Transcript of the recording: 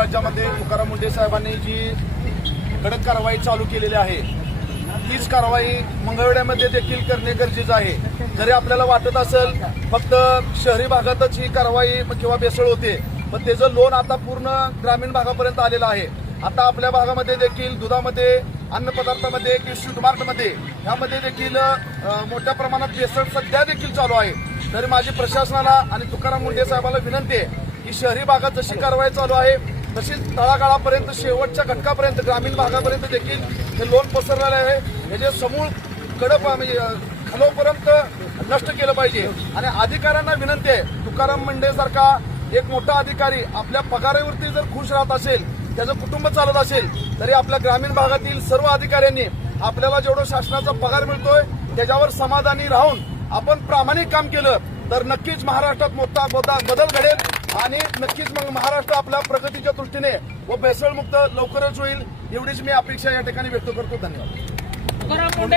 राज्यामध्ये तुकाराम मुंढे साहेबांनी जी कडक कारवाई चालू केलेली आहे तीच कारवाई मंगळवेढ्यामध्ये देखील करणे गरजेचं आहे। जरी आपल्याला वाटत असेल फक्त शहरी भागातच ही कारवाई किंवा बेसळ होते, पण त्याचं लोन आता पूर्ण ग्रामीण भागापर्यंत आलेलं आहे। आता आपल्या भागामध्ये देखील दुधामध्ये, अन्नपदार्थामध्ये की स्वीट मार्टमध्ये यामध्ये देखील मोठ्या प्रमाणात बेसळ सध्या देखील चालू आहे। तरी माझी प्रशासनाला आणि तुकाराम मुंढे साहेबांना विनंती आहे की शहरी भागात जशी कारवाई चालू आहे तशीच तळागाळापर्यंत, शेवटच्या घटकापर्यंत, ग्रामीण भागापर्यंत देखील हे लोन पसरलेलं आहे। याचे समूळ कडक म्हणजे खालोपर्यंत नष्ट केलं पाहिजे। आणि अधिकाऱ्यांना विनंती आहे, तुकाराम मुंढे सारखा एक मोठा अधिकारी आपल्या पगारावरती जर खुश राहत असेल, त्याचं कुटुंब चालत असेल, तरी आपल्या ग्रामीण भागातील सर्व अधिकाऱ्यांनी आपल्याला जेवढं शासनाचा पगार मिळतोय त्याच्यावर समाधानी राहून आपण प्रामाणिक काम केलं तर नक्कीच महाराष्ट्रात मोठा बदल घडेल आणि नक्कीच मग महाराष्ट्र आपल्या प्रगतीच्या दृष्टीने व भेसळमुक्त लवकरच होईल, एवढीच मी अपेक्षा या ठिकाणी व्यक्त करतो। धन्यवाद।